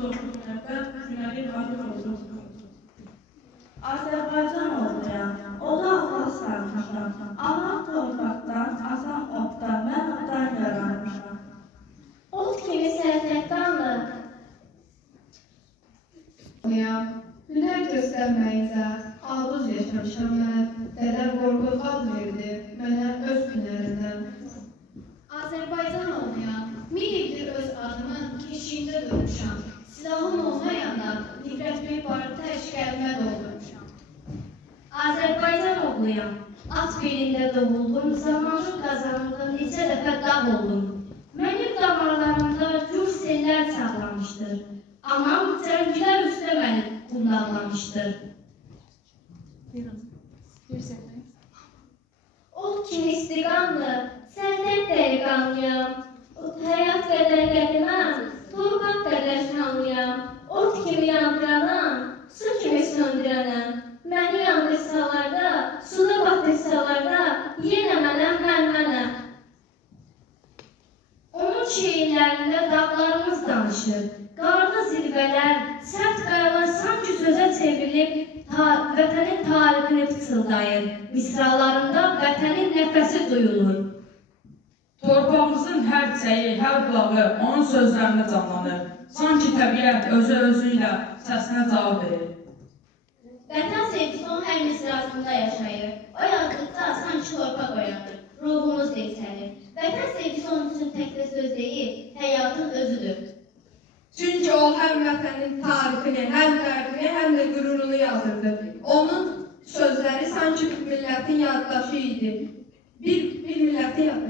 1994-da Günəli Vahid oldu. Azərbaycan olmayan, oda Allah sarmışam, ana torpaqdan, asan otdan, mən otdan yaranmışam. Ot kimi sərfətdandır. Hünər göstərməyicə, havuz yaşamışam mən, dədəm qorxu ad verdi mənə öz günlərindən. Azərbaycan olmayan, min ildir öz adımın keşiyində durmuşam. Silahım olmayanda nifrətimi barıqda əşqəlimə doldurmuşam. Azərbaycan oğluyam, at belində doğuldum, zamanı qazandım, neçə dəfə dağ oldum. Mənim damarlarımda gür sellər çağlamışdır. Anam cəngilər üstə məni qundaqlamışdır. Ot kimi istiqanlı, səndən dəliqanlıyam. Həyat qədər qədiməm, torpaq qədər şanlıyam. Ot kimi yandıranam, su kimi söndürənəm. Məni yandırsalar da, suda batırsalar da, yenə mənəm, mənəm. Onun şeirlərində dağlarımız danışır. Qarlı zirvələr, sərt qayalar sanki sözə çevrilib, vətənin tarixini pıçıldayır. Misralarında vətənin nəfəsi duyulur. Torpağımızın hər çiçəyi, hər bulağı onun sözlərində canlanır. Sanki təbiət özü ilə səsinə cavab verir. Vətən sevgisi onun hər misrasında yaşayır. O yazdıqca sanki torpaq oyanır, ruhumuz yüksəlir. Vətən sevgisi onun üçün təkcə söz deyil, həyatın özüdür. Çünki o həm vətənin tarixini, həm dərdini, həm də qürurunu yazırdı. Onun sözləri sanki bir millətin yaddaşı idi. Bir millətin yaddaşı.